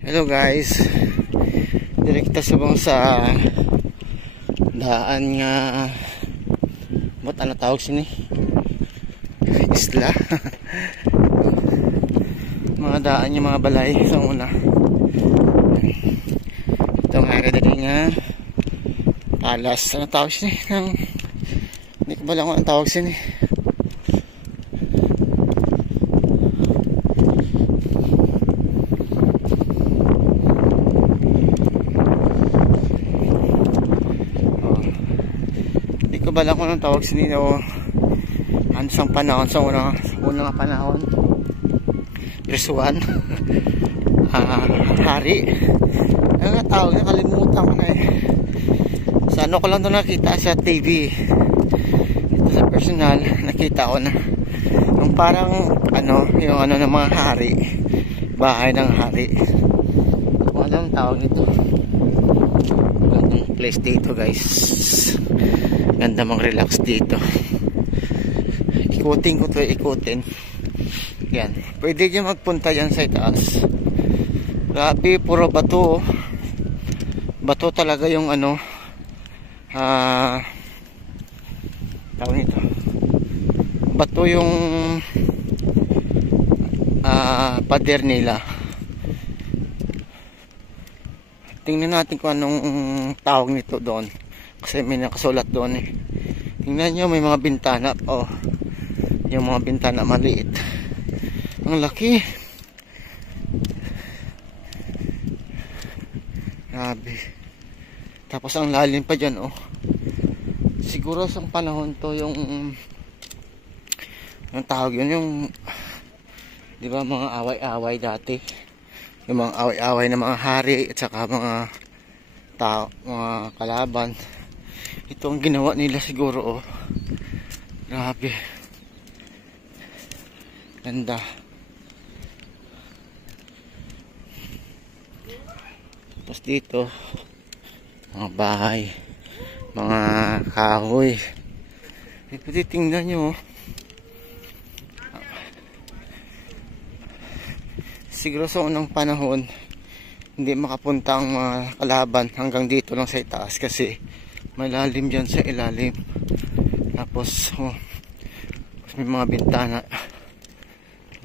Hello guys, direkta subong sa daan nga mot ano tawag sini isla. Mga daan yung mga balay sa una. Ito nga kadali nga palas, ano tawag sini hindi ko ba lang ano tawag sini. Bala ko nang tawag sinino ano sang panahon sa unang panahon Presuan hari ano nga tawag, nakalimutan ko na sa ano ko lang ito nakita sa TV. Ito sa personal nakita ko na yung parang ano yung ano ng mga hari, bahay ng hari. Kung ano ang tawag nito, gandang place dito guys, ganda mang relax dito. Ikutin ko to, ikutin yan, pwede dyan magpunta dyan sa itaas. Grabe, puro bato, bato talaga yung ano tawag nito, bato yung pader nila. Tingnan natin kung anong tawag nito doon kasi may nakasulat doon eh. Tingnan nyo, may mga bintana. Oh, yung mga bintana maliit, ang laki. Grabe. Tapos ang lalim pa dyan. Oh, siguro sa panahon to yung tawag yun, yung di ba mga away-away dati, yung mga away-away ng mga hari at saka mga tao, mga kalaban. Ito ang ginawa nila siguro. Oh, grabe, ganda. Tapos dito mga bahay, mga kahoy. Pwede tingnan nyo. Siguro sa unang panahon hindi makapunta ang mga kalaban hanggang dito lang sa itaas kasi malalim dyan sa ilalim. Tapos may mga bintana.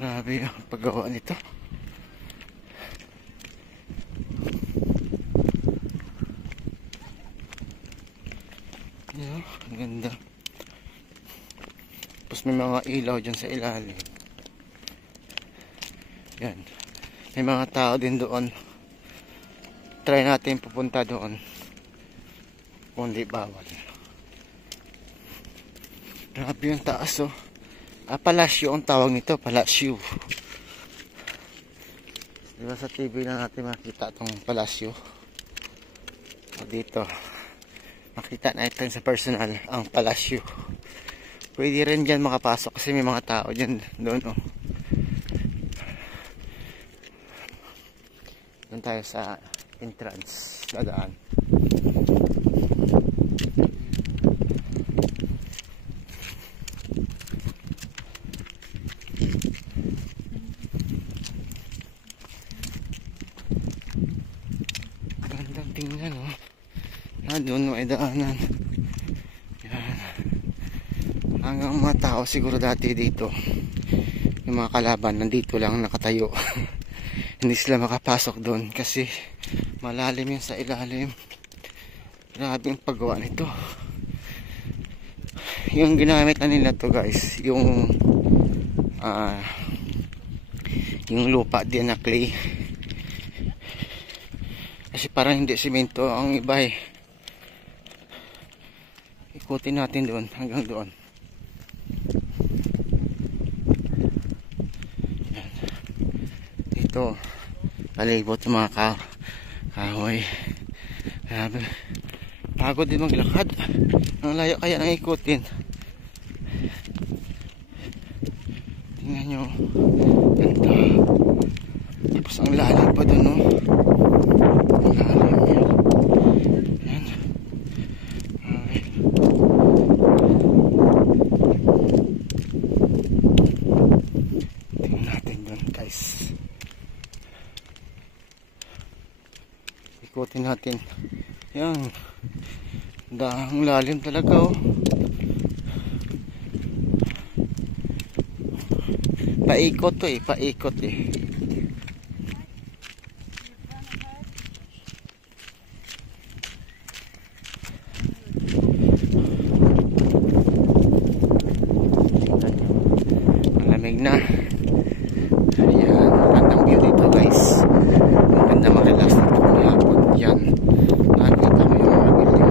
Grabe ang paggawa nito. Yan, ang ganda. Tapos may mga ilaw dyan sa ilalim. Yan, may mga tao din doon. Try natin pupunta doon kung di bawal. Grabe yung taas. Oh, palasyo ang tawag nito, palasyo. Diba sa TV na natin makita itong palasyo. Dito makita natin sa personal ang palasyo. Pwede rin dyan makapasok kasi may mga tao dyan doon. Oh, doon tayo sa entrance, dadaan. Gandang tingnan. Oh, doon may daanan. Yan. Hanggang mga tao siguro dati dito, yung mga kalaban nandito lang nakatayo. Hindi sila makapasok doon kasi malalim yun sa ilalim. Grabe ang paggawa nito. Yung ginamit na nila to guys, yung lupa din na clay. Kasi parang hindi simento ang iba eh. Ikutin natin doon hanggang doon. Dito palibot yung mga kahoy. Grabe, pagod din maglakad. Ang layo kaya nang ikutin. Tingnan nyo, ganda. Tapos ang lalim pa doon. No? Ang lalim yun. Yan. Okay. Tingnan natin doon guys. Ikutin natin. Yan. Ang lalim talaga oh. Paikot to eh, paikot eh. Malamig na. Ayan, magandang view dito guys. Maganda mag-relax na ito mayapon. Yan. Nakikita mo yung mga building.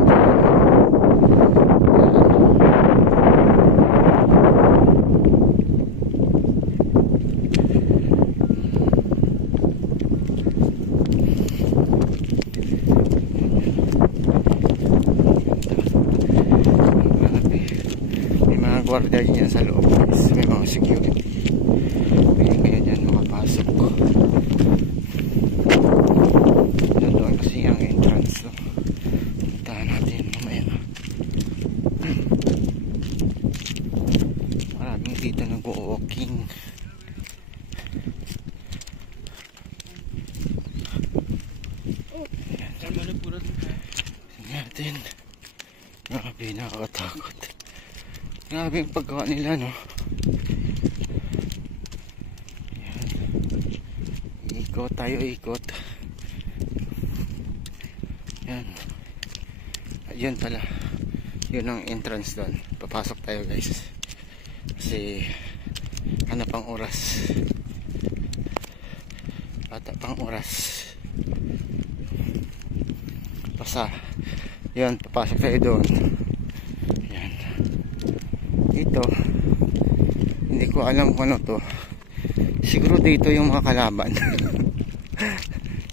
May mga guardia dyan sa loob guys. May mga security. Kaya dyan makapasok ko. Doon kasi ang entrance no? Puntahan natin mamaya. Maraming dito nag-walking. Natin. Grabe, nakakatakot. Grabe yung paggawa nila no. Ikot tayo, ikot. Yan. Ayun pala. Yun ang entrance doon. Papasok tayo guys. Kasi ano pang oras. Bata pang oras. Pasa. Yan, papasok tayo doon. Yan. Ito. Hindi ko alam kung ano to. Siguro dito yung mga kalaban.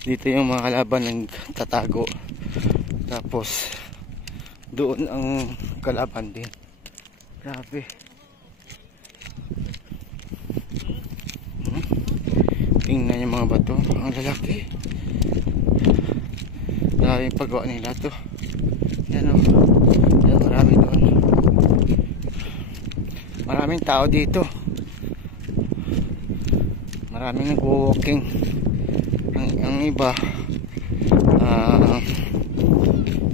Dito yung mga kalaban ng tatago. Tapos doon ang kalaban din. Grabe. Tingnan yung mga bato. Ang lalaki. Grabe yung paggawa nila to. Yan o. Yan, marami doon. Maraming tao dito. Maraming nag-walking. Ang iba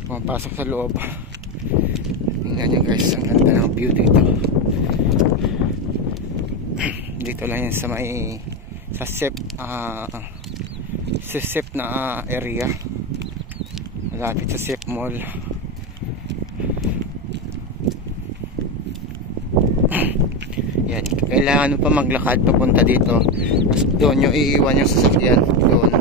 pumapasok sa loob. Tingnan nyo guys, ang ganda ng view dito. Dito lang yan sa may sa SEP na area. Malapit sa SEP Mall. Yan, kailangan pa maglakad papunta dito. Tapos doon yung iiwan yung sasakyan doon.